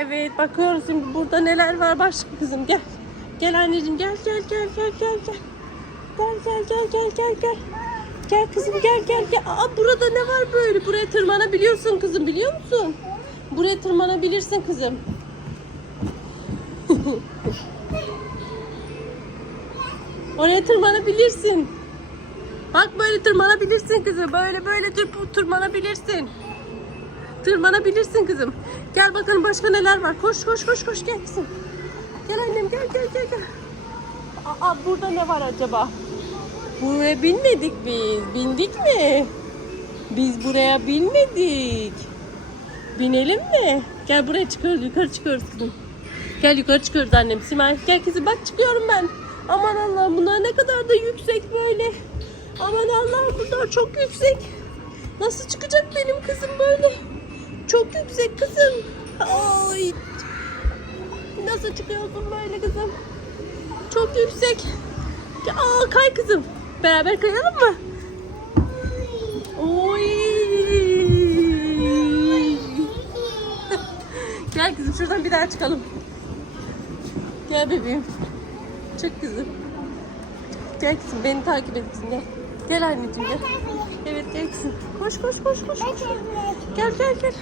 Evet bakıyoruz şimdi burada neler var başka kızım gel. Gel anneciğim gel gel gel gel gel gel. Gel gel gel gel gel gel. Gel kızım gel gel gel. Aa burada ne var böyle? Buraya tırmanabiliyorsun kızım biliyor musun? Buraya tırmanabilirsin kızım. Oraya tırmanabilirsin. Bak böyle tırmanabilirsin kızım. Böyle böyle tır tırmanabilirsin. Tırmanabilirsin kızım. Gel bakalım başka neler var. Koş koş koş koş gel kızım. Gel annem gel gel gel gel. Aa burada ne var acaba? Buraya binmedik biz. Bindik mi? Biz buraya binmedik. Binelim mi? Gel buraya çıkıyoruz. Yukarı çıkıyoruz kızım. Gel yukarı çıkıyoruz annem. Simay gel kızım bak çıkıyorum ben. Aman Allah'ım bunlar ne kadar da yüksek böyle. Aman Allah'ım bunlar çok yüksek. Nasıl çıkacak benim kızım böyle? Çok yüksek kızım. Ay. Nasıl çıkıyorsun böyle kızım? Çok yüksek. Aa, kay kızım. Beraber kayalım mı? Oy. Gel kızım şuradan bir daha çıkalım. Gel bebeğim. Çık kızım. Gel kızım beni takip et kızım gel. Gel anneciğim gel. Kızım. Koş koş koş koş. koş. Gel gel gel.